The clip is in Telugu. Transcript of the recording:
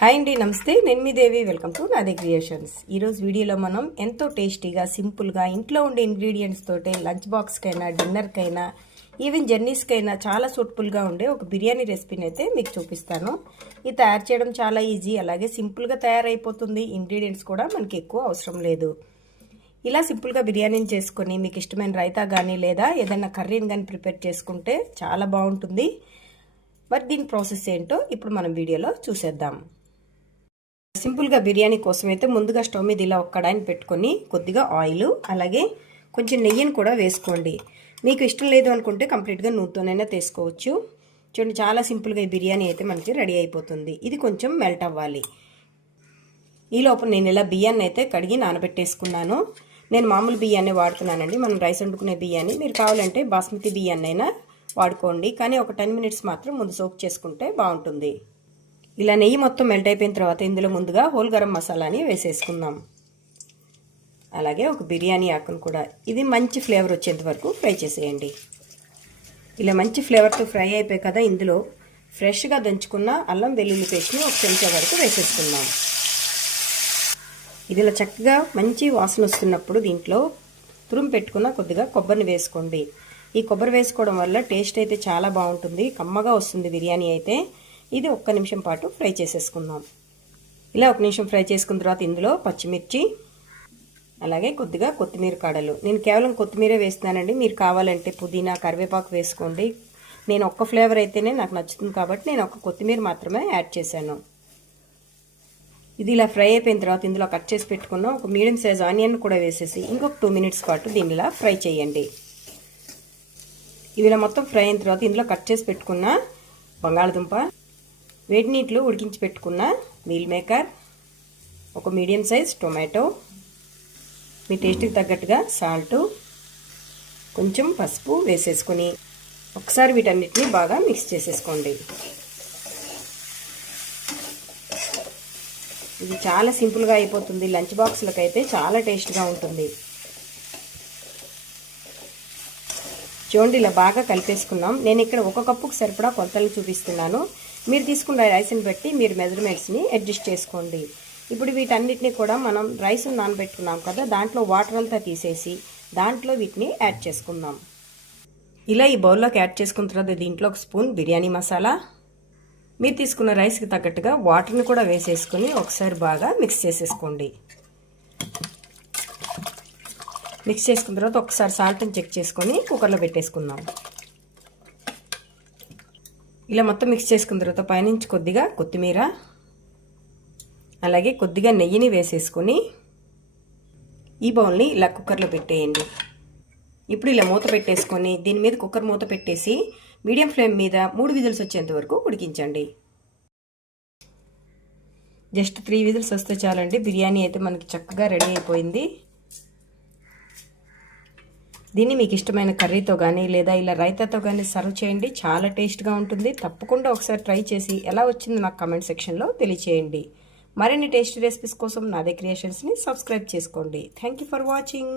హాయ్ అండి, నమస్తే. నేను మీ దేవి. వెల్కమ్ టు నాదే క్రియేషన్స్. ఈరోజు వీడియోలో మనం ఎంతో టేస్టీగా సింపుల్గా ఇంట్లో ఉండే ఇంగ్రీడియంట్స్ తోటే లంచ్ బాక్స్కైనా డిన్నర్కైనా ఈవెన్ జర్నీస్కైనా చాలా సూట్ఫుల్గా ఉండే ఒక బిర్యానీ రెసిపీని అయితే మీకు చూపిస్తాను. ఇది తయారు చేయడం చాలా ఈజీ, అలాగే సింపుల్గా తయారైపోతుంది. ఇంగ్రీడియంట్స్ కూడా మనకి ఎక్కువ అవసరం లేదు. ఇలా సింపుల్గా బిర్యానీని చేసుకొని మీకు ఇష్టమైన రైతా కానీ లేదా ఏదైనా కర్రీని కానీ ప్రిపేర్ చేసుకుంటే చాలా బాగుంటుంది. మరి దీని ప్రాసెస్ ఏంటో ఇప్పుడు మనం వీడియోలో చూసేద్దాం. సింపుల్గా బిర్యానీ కోసం అయితే ముందుగా స్టవ్ మీద ఇలా ఒక కడాయిని పెట్టుకొని కొద్దిగా ఆయిల్ అలాగే కొంచెం నెయ్యిని కూడా వేసుకోండి. మీకు ఇష్టం లేదు అనుకుంటే కంప్లీట్గా నూనెతోనైనా తీసుకోవచ్చు. చూడండి, చాలా సింపుల్గా ఈ బిర్యానీ అయితే మనకి రెడీ అయిపోతుంది. ఇది కొంచెం మెల్ట్ అవ్వాలి. ఈ లోపల నేను ఇలా బియ్యాన్ని అయితే కడిగి నానబెట్టేసుకున్నాను. నేను మామూలు బియ్యాన్ని వాడుతున్నానండి, మనం రైస్ వండుకునే బియ్యాన్ని. మీరు కావాలంటే బాస్మతి బియ్యాన్ని అయినా వాడుకోండి, కానీ ఒక 10 మినిట్స్ మాత్రం ముందు సోక్ చేసుకుంటే బాగుంటుంది. ఇలా నెయ్యి మొత్తం మెల్ట్ అయిపోయిన తర్వాత ఇందులో ముందుగా హోల్ గరం మసాలాని వేసేసుకుందాం. అలాగే ఒక బిర్యానీ ఆకును కూడా, ఇది మంచి ఫ్లేవర్ వచ్చేంత వరకు ఫ్రై చేసేయండి. ఇలా మంచి ఫ్లేవర్తో ఫ్రై అయిపోయి కదా, ఇందులో ఫ్రెష్గా దంచుకున్న అల్లం వెల్లుల్లి పేస్ట్ని ఒక చెంచా వరకు వేసేసుకుందాం. ఇది ఇలా చక్కగా మంచి వాసన వస్తున్నప్పుడు దీంట్లో తురుము పెట్టుకున్న కొద్దిగా కొబ్బరిని వేసుకోండి. ఈ కొబ్బరి వేసుకోవడం వల్ల టేస్ట్ అయితే చాలా బాగుంటుంది, కమ్మగా వస్తుంది బిర్యానీ అయితే. ఇది ఒక్క నిమిషం పాటు ఫ్రై చేసేసుకుందాం. ఇలా ఒక నిమిషం ఫ్రై చేసుకున్న తర్వాత ఇందులో పచ్చిమిర్చి అలాగే కొద్దిగా కొత్తిమీర కాడలు, నేను కేవలం కొత్తిమీరే వేస్తున్నానండి. మీరు కావాలంటే పుదీనా కరివేపాకు వేసుకోండి. నేను ఒక్క ఫ్లేవర్ అయితేనే నాకు నచ్చుతుంది కాబట్టి నేను ఒక్క కొత్తిమీర మాత్రమే యాడ్ చేశాను. ఇది ఇలా ఫ్రై అయిపోయిన తర్వాత ఇందులో కట్ చేసి పెట్టుకున్న ఒక మీడియం సైజ్ ఆనియన్ కూడా వేసేసి ఇంకొక 2 మినిట్స్ పాటు దీన్ని ఇలా ఫ్రై చేయండి. ఇవి ఇలా మొత్తం ఫ్రై అయిన తర్వాత ఇందులో కట్ చేసి పెట్టుకున్న బంగాళదుంప, వేడి నీటిలో ఉడికించి పెట్టుకున్న మీల్ మేకర్, ఒక మీడియం సైజ్ టొమాటో, మీ టేస్ట్కి తగ్గట్టుగా సాల్ట్, కొంచెం పసుపు వేసేసుకొని ఒకసారి వీటన్నిటిని బాగా మిక్స్ చేసేసుకోండి. ఇది చాలా సింపుల్గా అయిపోతుంది, లంచ్ బాక్స్లకు అయితే చాలా టేస్ట్గా ఉంటుంది. చూడండి, ఇలా బాగా కలిపేసుకున్నాం. నేను ఇక్కడ 1 కప్పుకు సరిపడా కొలతలు చూపిస్తున్నాను. మీరు తీసుకున్న రైస్ని బట్టి మీరు మెజర్మెంట్స్ని అడ్జస్ట్ చేసుకోండి. ఇప్పుడు వీటన్నిటిని కూడా మనం రైస్ నానబెట్టుకున్నాం కదా, దాంట్లో వాటర్ అంతా తీసేసి దాంట్లో వీటిని యాడ్ చేసుకుందాం. ఇలా ఈ బౌల్లోకి యాడ్ చేసుకున్న తర్వాత దీంట్లో 1 స్పూన్ బిర్యానీ మసాలా, మీరు తీసుకున్న రైస్కి తగ్గట్టుగా వాటర్ని కూడా వేసేసుకొని ఒకసారి బాగా మిక్స్ చేసేసుకోండి. మిక్స్ చేసుకున్న తర్వాత ఒకసారి సాల్ట్ని చెక్ చేసుకొని కుక్కర్లో పెట్టేసుకుందాం. ఇలా మొత్తం మిక్స్ చేసుకున్న తర్వాత పైనుంచి కొద్దిగా కొత్తిమీర అలాగే కొద్దిగా నెయ్యిని వేసేసుకొని ఈ బౌల్ని ఇలా కుక్కర్లో పెట్టేయండి. ఇప్పుడు ఇలా మూత పెట్టేసుకొని దీని మీద కుక్కర్ మూత పెట్టేసి మీడియం ఫ్లేమ్ మీద 3 విజిల్స్ వచ్చేంత వరకు ఉడికించండి. జస్ట్ 3 విజిల్స్ వస్తే చాలండి, బిర్యానీ అయితే మనకి చక్కగా రెడీ అయిపోయింది. దీన్ని మీకు ఇష్టమైన కర్రీతో కానీ లేదా ఇలా రైతాతో కానీ సర్వ్ చేయండి, చాలా టేస్ట్గా ఉంటుంది. తప్పకుండా ఒకసారి ట్రై చేసి ఎలా వచ్చిందో నాకు కామెంట్ సెక్షన్లో తెలియచేయండి. మరిన్ని టేస్టీ రెసిపీస్ కోసం నాదే క్రియేషన్స్ని సబ్స్క్రైబ్ చేసుకోండి. Thank you for watching.